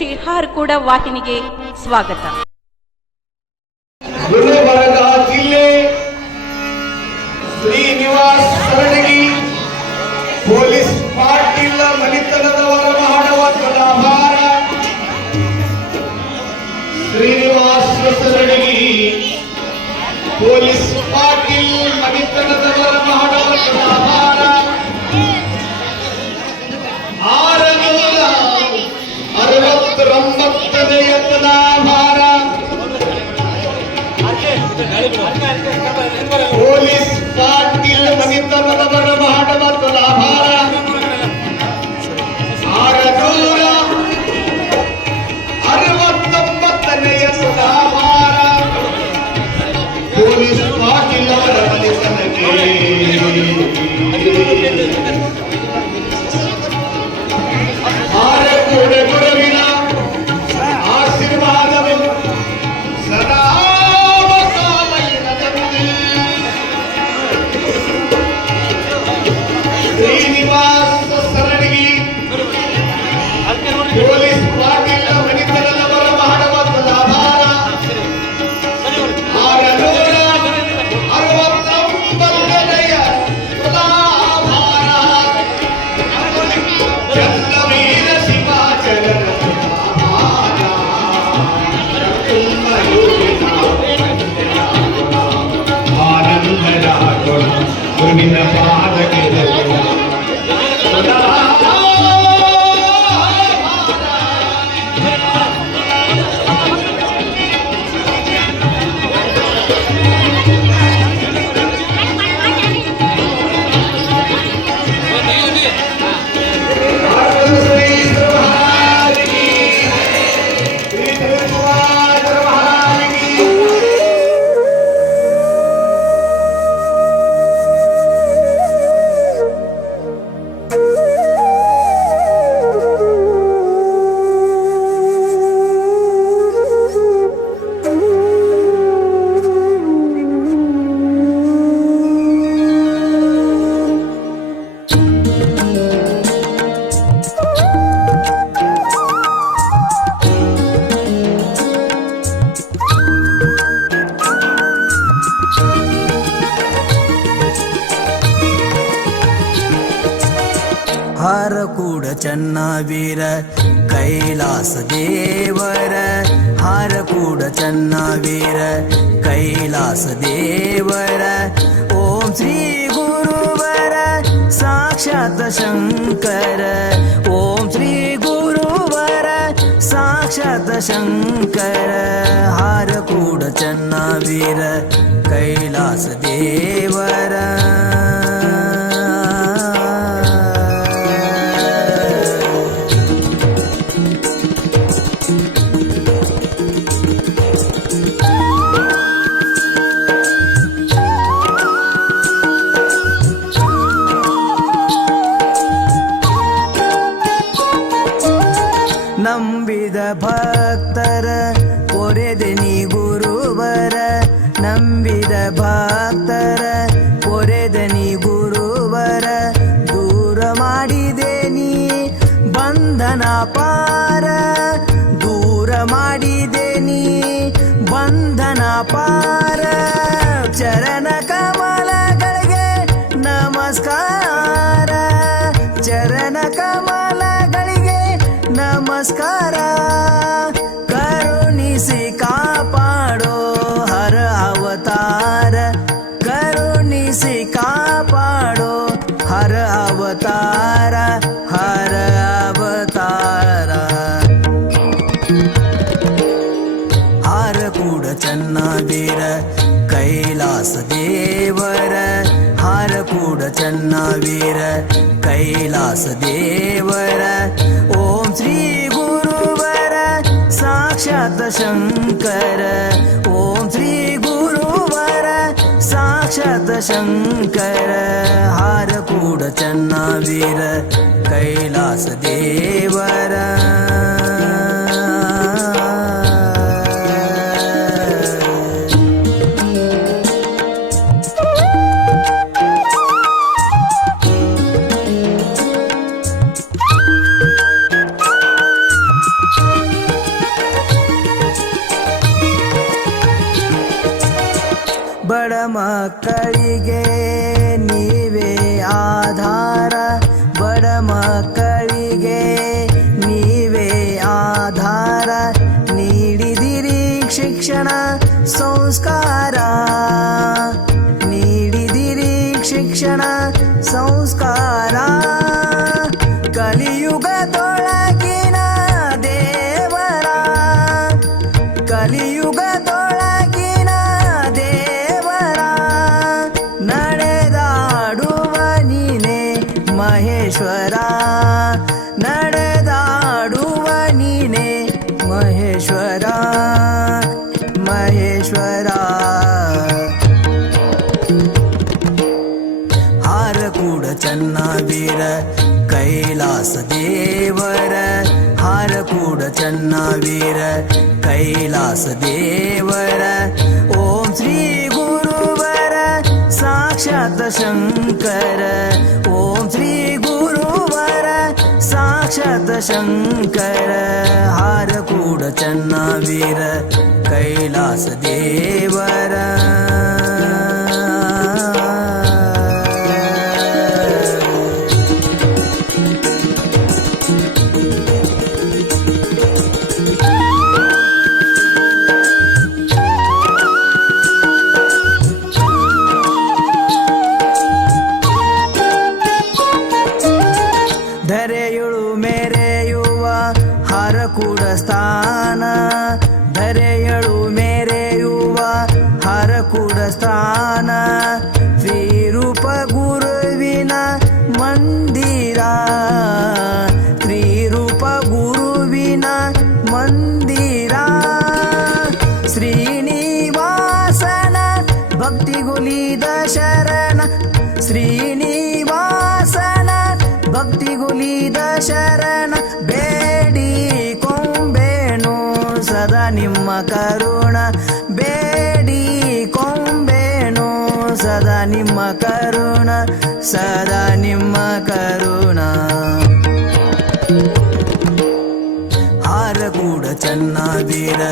ಶ್ರೀ ಹಾರಕೂಡ ವಾಹಿನಿಗೆ ಸ್ವಾಗತ. ಗುಲ್ಬರ್ಗ ಜಿಲ್ಲೆ ಶ್ರೀನಿವಾಸ್ ಸರಣಗಿ ಪೊಲೀಸ್ ಪಾಟೀಲ್ ಮನಿತನದವರ ಮಾಡವತ್ತದ ಆಭಾರ. ಶ್ರೀನಿವಾಸ್ ಸರಣಗಿ ಪೊಲೀಸ್ ಪಾಟೀಲ್ ಮನಿತನದವರ ಮಾಡವತ್ತದ ಆಭಾರ. 669ನೇ ಎತ್ತದ ಆಭಾರ. ಪೊಲೀಸ್ ಪಾಟೀಲ್ ಮನಿತನದವರ ಮಾಡವತ್ತದ ಆಭಾರ. 669ನೇ ಎತ್ತದ ಆಭಾರ. ಪೊಲೀಸ್ ಪಾಟೀಲ್ ಅವರ ಮನಿತನಕ್ಕೆ ಹಾರಕೂಡ ಗುರುವಿನ ಆಶೀರ್ವಾದವು ಸದಾ ಶ್ರೀನಿವಾಸ ಸರಣಗಿ ಪೊಲೀಸ್ ಪಾಟೀಲ್ ಮನಿತನದವರ ಮಾಡವತ್ತದ ಆಭಾರ. 669ನೇ ತುಲಾಭಾರ. ಚಂದ್ರವೀರ ಶಿವಾಚರಣ ಆಭಾರ. ಆನಂದರಾಗೋಣ ಗುರುವಿನ ಪಾದಕ್ಕೆ ಹಾರಕೂಡ ಚನ್ನವೀರ ಕೈಲಾಸ ದೇವರ. ಹಾರಕೂಡ ಚನ್ನವೀರ ಕೈಲಾಸ ದೇವರ. ಓಂ ಶ್ರೀ ಗುರುವರ ಸಾಕ್ಷಾತ್ ಶಂಕರ. ಓಂ ಶ್ರೀ ಗುರುವರ ಸಾಕ್ಷಾತ್ ಶಂಕರ. ಹಾರಕೂಡ ಚನ್ನವೀರ ಕೈಲಾಸ ದೇವರ. ನಂಬಿದ ಭಕ್ತರ ಪೊರೆದೆನಿ ಗುರುವರ. ನಂಬಿದ ಭಕ್ತರ ಪೊರೆದನಿ ಗುರುವರ. ದೂರ ಮಾಡಿದೇನಿ ಬಂಧನ ಪಾರ. ದೂರ ಮಾಡಿದೇನಿ ಬಂಧನ ಪಾರ. ಚರಣ ಕಮಲಗಳಿಗೆ ನಮಸ್ಕಾರ. ಚರಣ ಕಮಲಗಳಿಗೆ ನಮಸ್ಕಾರ. ಕರುಣಿಸಿ ಕಾಪಾಡೋ ಹರ ಅವತಾರ. ಕರುಣಿಸಿ ಕಾಪಾಡೋ ಹರ ಅವತಾರ. ಹರ ಅವತಾರ. ಹಾರಕೂಡ ಚನ್ನವೀರ ಕೈಲಾಸ ದೇವರ. ಹಾರಕೂಡ ಚನ್ನವೀರ ಕೈಲಾಸ ದೇವರ. ಓಂ ಶ್ರೀ ಗುರುವರ ಸಾಕ್ಷಾತ್ ಶಂಕರ. ಓಂ ಶ್ರೀ ಗುರುವರ ಸಾಕ್ಷಾತ್ ಶಂಕರ. ಹಾರಕೂಡ ಚನ್ನವೀರ ಕೈಲಾಸ ದೇವರ. ಮಕ್ಕಳಿಗೆ ನೀವೇ ಆಧಾರ, ಬಡ ಮಕ್ಕಳಿಗೆ ನೀವೇ ಆಧಾರ, ನೀಡಿದಿರಿ ಶಿಕ್ಷಣ ಸಂಸ್ಕಾರ, ನೀಡಿದಿರಿ ಶಿಕ್ಷಣ ಸಂಸ್ಕಾರ. ಕಲಿಯುಗದೊಳಗಿನ ದೇವರ, ಕಲಿಯುಗದೊಳಗಿನ ದೇವರ, ನಡೆದಾಡುವ ನೀನೆ ಮಹೇಶ್ವರ, ನಡೆದಾಡುವ ನೀನೆ ಮಹೇಶ್ವರ, ಮಹೇಶ್ವರ. ಹಾರಕೂಡ ಚನ್ನವೀರ ಕೈಲಾಸ ದೇವರ, ಹಾರಕೂಡ ಚನ್ನವೀರ ಕೈಲಾಸ ದೇವರ. ಓಂ ಶ್ರೀ ಗುರುವರ ಸಾಕ್ಷಾತ್ ಶಂಕರ, ಓಂ ಶ್ರೀ ಗುರುವರ ಸಾಕ್ಷಾತ್ ಶಂಕರ. ಹಾರಕೂಡ ಚನ್ನವೀರ ಕೈಲಾಸ ದೇವರ. ಧರೆಯುಳು ಮೆರೆಯುವ ಹರಕೂಡ ಸ್ಥಾನ, ಧರೆಯಳು ಮೆರೆಯುವ ಹರಕೂಡ ಸ್ಥಾನ. ಶ್ರೀರೂಪ ಗುರುವಿನ ಮಂದಿರ, ಶ್ರೀರೂಪ ಗುರುವಿನ ಮಂದಿರ. ಶ್ರೀನಿವಾಸನ ಭಕ್ತಿಗುಲಿದ ಶರಣ, ಶ್ರೀನಿವಾಸನ ಭಕ್ತಿಗುಲಿದ ಶರಣ. ಬೇಡಿ ಕೊಂಬೇನು ಸದಾ ನಿಮ್ಮ ಕರುಣ, ಬೇಡಿ ಕೊಂಬೇನು ಸದಾ ನಿಮ್ಮ ಕರುಣ, ಸದಾ ನಿಮ್ಮ ಕರುಣ. ಹಾರಕೂಡ ಚನ್ನವೀರ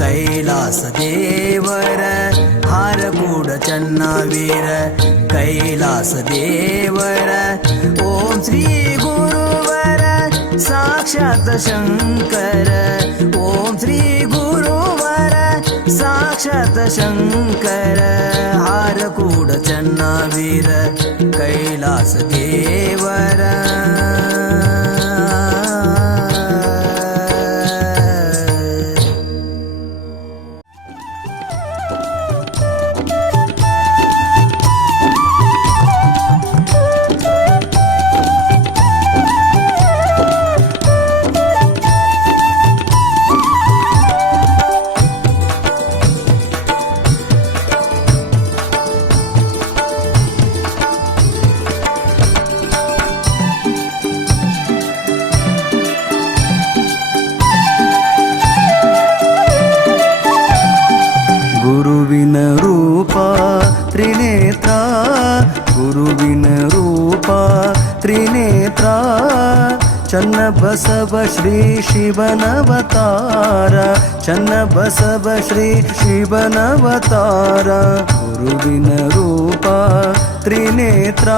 ಕೈಲಾಸ ದೇವರ, ಹಾರಕೂಡ ಚನ್ನವೀರ ಕೈಲಾಸ ದೇವರ. ಓಂ ಶ್ರೀ ಗುರುವರ ಸಾಕ್ಷಾತ್ ಶಂಕರ, ಓಂ ಶ್ರೀ ಗುರುವರ ಸಾಕ್ಷಾತ್ ಶಂಕರ. ಹಾರಕೂಡ ಚನ್ನವೀರ ಕೈಲಾಸ ದೇವರ. ಗುರುವಿನ ರೂಪ ತ್ರಿನೇತ್ರ, ಗುರುವಿನ ರೂಪ ತ್ರಿನೇತ್ರ. ಚನ್ನಬಸವ ಶ್ರೀ ಶಿವನವತಾರ, ಚನ್ನಬಸವ ಶ್ರೀ ಶಿವನವತಾರ. ಗುರುವಿನ ರೂಪ ತ್ರಿನೇತ್ರ.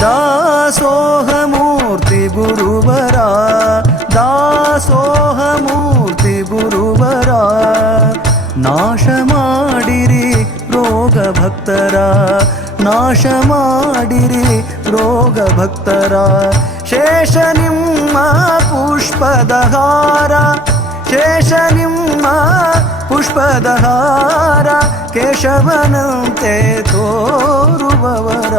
ದಾಸೋಹ ಮೂರ್ತಿ ಗುರುವರ, ದಾಸೋಹ ಮೂರ್ತಿ ಗುರುವರ. ನಾಶ ಮಾಡಿರಿ ರೋಗ ಭಕ್ತರ, ನಾಶ ಮಾಡಿರಿ ರೋಗ ಭಕ್ತರ. ಶೇಷ ನಿಮ್ಮ ಪುಷ್ಪದ ಹಾರ, ಶೇಷ ನಿಮ್ಮ ಪುಷ್ಪದ ಹಾರ. ಕೇಶವನಂತೆ ತೋರುವವರ,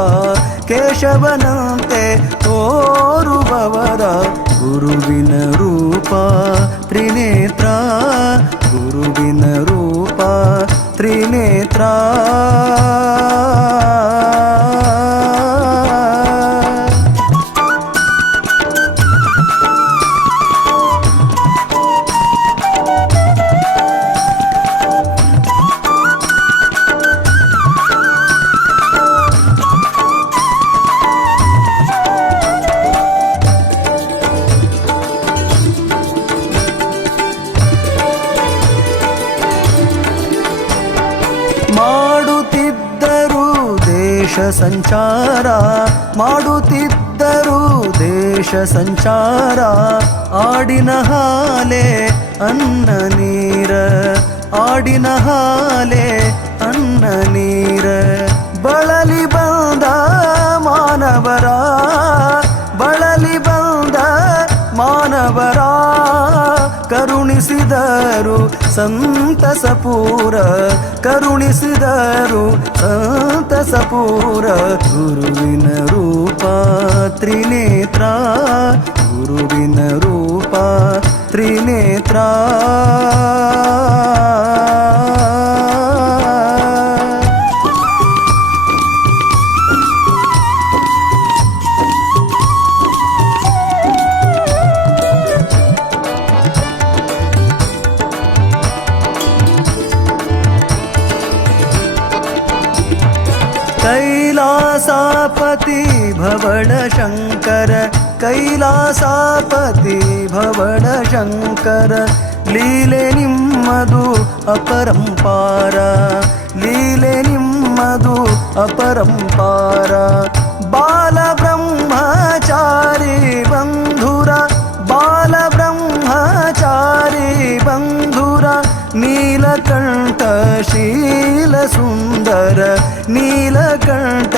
ಕೇಶವನಂತೆ ತೋರುವವರ. ಗುರುವಿನ ರೂಪ ತ್ರಿನೇತ್ರ, ಗುರುವಿನ ರೂಪ ತ್ರಿನೇತ್ರ. ದೇಶ ಸಂಚಾರ ಮಾಡುತ್ತಿದ್ದರು ದೇಶ ಸಂಚಾರ ಆಡಿನ ಹಾಲೆ ಅನ್ನ ನೀರ ಆಡಿನ ಹಾಲೆ ಅನ್ನ ನೀರ ಬಳಲಿ ಬಂದ ಮಾನವರ ಬಳಲಿ ಬಂದ ಮಾನವರ ಕರುಣಿಸಿದರು ಸಂತಸಪೂರ ಕರುಣಿಸಿದರು ಸಂತಸಪೂರ ಗುರುವಿನ ರೂಪ ತ್ರಿನೇತ್ರ ಗುರುವಿನ ರೂಪ ತ್ರಿನೇತ್ರ कैलासापति भवड़ शंकर कैलासापति भवड़ शंकर लीले निम्मदु अपरंपार लीले निम्मदु अपरंपार बाल ब्रह्मचारी बंधुर बाल ब्रह्मचारी बंधुर नीलकंठ शील सुंदर नीलकंठ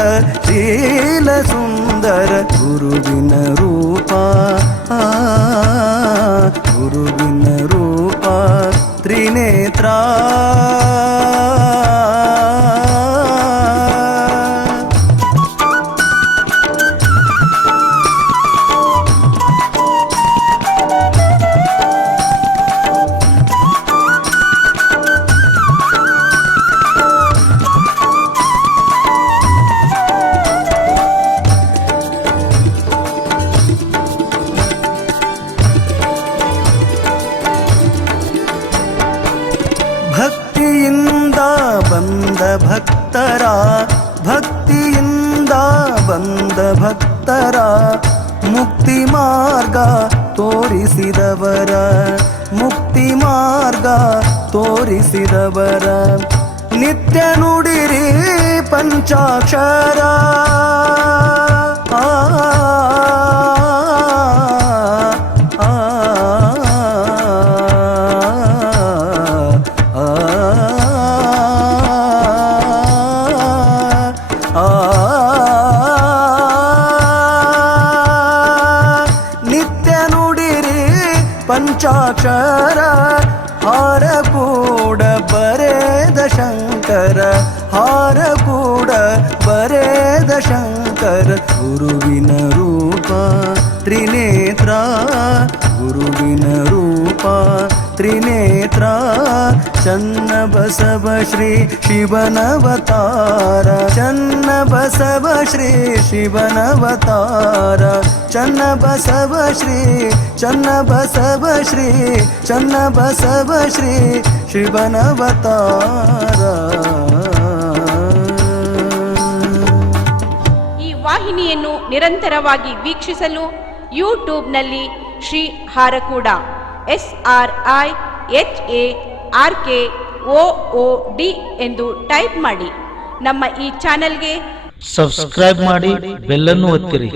शील सुंदर गुरुविन रूप गुरुविन रूप त्रिनेत्र ಭಕ್ತಿಯಿಂದ ಬಂದ ಭಕ್ತರ ಭಕ್ತಿಯಿಂದ ಬಂದ ಭಕ್ತರ ಮುಕ್ತಿ ಮಾರ್ಗ ತೋರಿಸಿದವರ ಮುಕ್ತಿ ಮಾರ್ಗ ತೋರಿಸಿದವರ ನಿತ್ಯ ನುಡಿರಿ ಪಂಚಾಕ್ಷರ ನಿತ್ಯ ನುಡಿರಿ ಪಂಚಾಕ್ಷರ ಹಾರ ಕೂಡ ಬರೆದ ಶಂಕರ ಹಾರ ಕೂಡ ಬರೆದ ಶಂಕರ ಗುರುವಿನ ರೂಪ ತ್ರಿನೇತ್ರ ಗುರುವಿನ ರೂಪ ತ್ರಿನೇತ್ರ ಚನ್ನ ಬಸವ ಶ್ರೀ ಶಿವನವತಾರ ಚನ್ನ ಬಸವ ಶ್ರೀ ಶಿವನವತಾರ ಚನ್ನ ಬಸವ ಶ್ರೀ ಚನ್ನ ಬಸವ ಶ್ರೀ ಚನ್ನ ಬಸವ ಶ್ರೀ ಶಿವನವತಾರ. ಈ ವಾಹಿನಿಯನ್ನು ನಿರಂತರವಾಗಿ ವೀಕ್ಷಿಸಲು ಯೂಟ್ಯೂಬ್ನಲ್ಲಿ ಶ್ರೀ ಹಾರಕೂಡ SRIHARKOOD ಎಂದು ಟೈಪ್ ಮಾಡಿ. ನಮ್ಮ ಈ ಚಾನೆಲ್ಗೆ ಸಬ್ಸ್ಕ್ರೈಬ್ ಮಾಡಿ, ಬೆಲ್ಲನ್ನು ಒತ್ತಿರಿ.